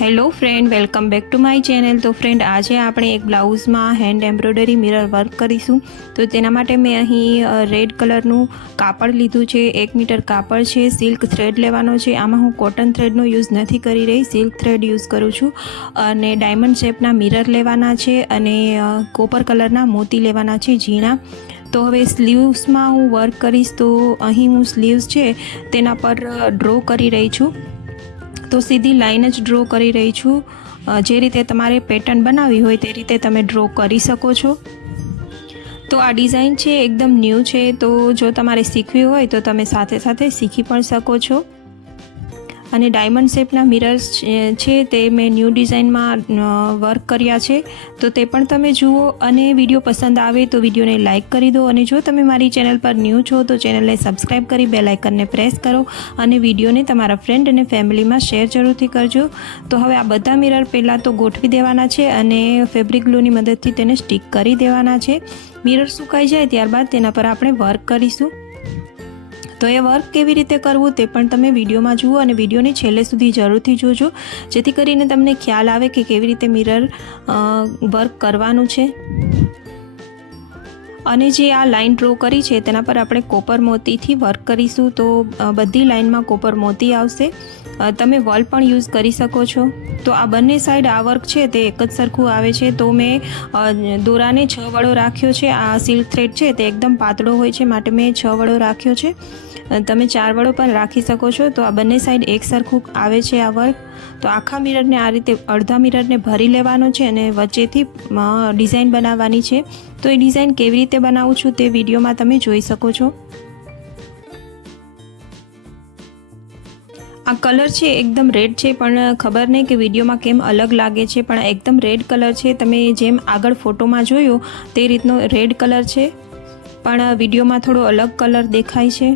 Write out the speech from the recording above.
Hello friend, welcome back to my channel. તો friend, આજે આપણે એક બ્લાઉઝમાં હેન્ડ એમ્બ્રોઇડરી મિરર વર્ક કરીશું। તો તેના માટે મેં અહીં રેડ કલરનું કાપડ લીધું છે। 1 મીટર કાપડ છે, સિલ્ક થ્રેડ લેવાનો છે। આમાં હું કોટન થ્રેડનો યુઝ નથી કરી રહી, સિલ્ક થ્રેડ યુઝ કરું છું। અને ડાયમંડ શેપના મિરર લેવાના છે અને કોપર કલરના મોતી લેવાના છે ઝીણા। તો હવે સ્લીવ્સમાં હું વર્ક કરીશ। તો અહીં હું સ્લીવ્સ છે તેના પર ડ્રો કરી રહી છું। તો સીધી લાઈન જ ડ્રો કરી રહી છું। જે રીતે તમારે પેટર્ન બનાવવી હોય તે રીતે તમે ડ્રો કરી શકો છો। તો આ ડિઝાઇન છે એકદમ ન્યૂ છે, તો જો તમારે શીખવી હોય તો તમે સાથે સાથે શીખી પણ શકો છો। અને ડાયમંડ શેપના મિરર્સ છે તે મેં ન્યૂ ડિઝાઇનમાં વર્ક કર્યા છે, તો તે પણ તમે જુઓ। અને વિડીયો પસંદ આવે તો વિડીયોને લાઇક કરી દો। અને જો તમે મારી ચેનલ પર ન્યૂ છો તો ચેનલને સબસ્ક્રાઈબ કરી બેલ આઇકનને પ્રેસ કરો અને વિડીયોને તમારા ફ્રેન્ડ અને ફેમિલીમાં શેર જરૂરથી કરજો। તો હવે આ બધા મિરર પહેલાં તો ગોઠવી દેવાના છે અને ફેબ્રિક ગ્લુની મદદથી તેને સ્ટીક કરી દેવાના છે। મિરર સુકાઈ જાય ત્યારબાદ તેના પર આપણે વર્ક કરીશું। તો એ વર્ક કેવી રીતે કરવું તે પણ તમે વિડીયોમાં જુઓ અને વિડીયોને છેલ્લે સુધી જરૂરથી જોજો, જેથી કરીને તમને ખ્યાલ આવે કે કેવી રીતે મિરર વર્ક કરવાનું છે। અને જે આ લાઈન ડ્રો કરી છે તેના પર આપણે કોપર મોતીથી વર્ક કરીશું। તો બધી લાઈનમાં કોપર મોતી આવશે। તમે વોલ પણ યુઝ કરી શકો છો। તો આ બંને સાઈડ આ વર્ક છે તે એક જ સરખું આવે છે। તો મેં દોરાને 6 વડો રાખ્યો છે। આ સિલ્ક થ્રેડ છે તે એકદમ પાતળો હોય છે, માટે મેં 6 વડો રાખ્યો છે। તમે 4 વડો પણ રાખી શકો છો। તો આ બંને સાઈડ એક સરખું આવે છે આ વર્ક। તો આખા મિરરને આ રીતે અડધા મિરરને ભરી લેવાનો છે અને વચ્ચેથી ડિઝાઇન બનાવવાની છે। તો એ ડિઝાઇન કેવી રીતે બનાવું છું તે વિડીયોમાં તમે જોઈ શકો છો। આ કલર છે એકદમ રેડ છે, પણ ખબર નહીં કે વિડીયોમાં કેમ અલગ લાગે છે, પણ એકદમ રેડ કલર છે। તમે જેમ આગળ ફોટોમાં જોયો તે રીતનો રેડ કલર છે, પણ વિડીયોમાં થોડો અલગ કલર દેખાય છે।